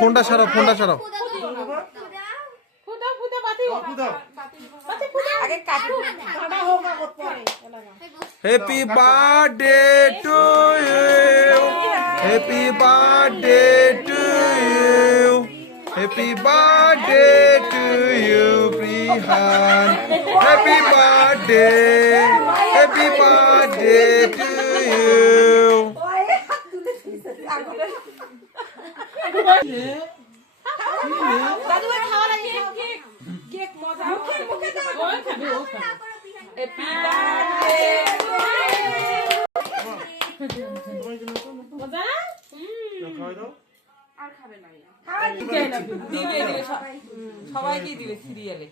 ফোনটা সরাও, ফোনটা সরাও। Happy birthday to you, happy birthday to you, happy birthday to you Prihan, happy birthday, happy birthday to you. সবাইকে দিবে সিরিয়ালে।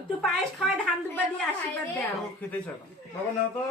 একটু পায়েস খাওয়াই ধান দুবা দিয়ে আশীর্বাদ দাও। খেতেই চাই না বাবা, না তো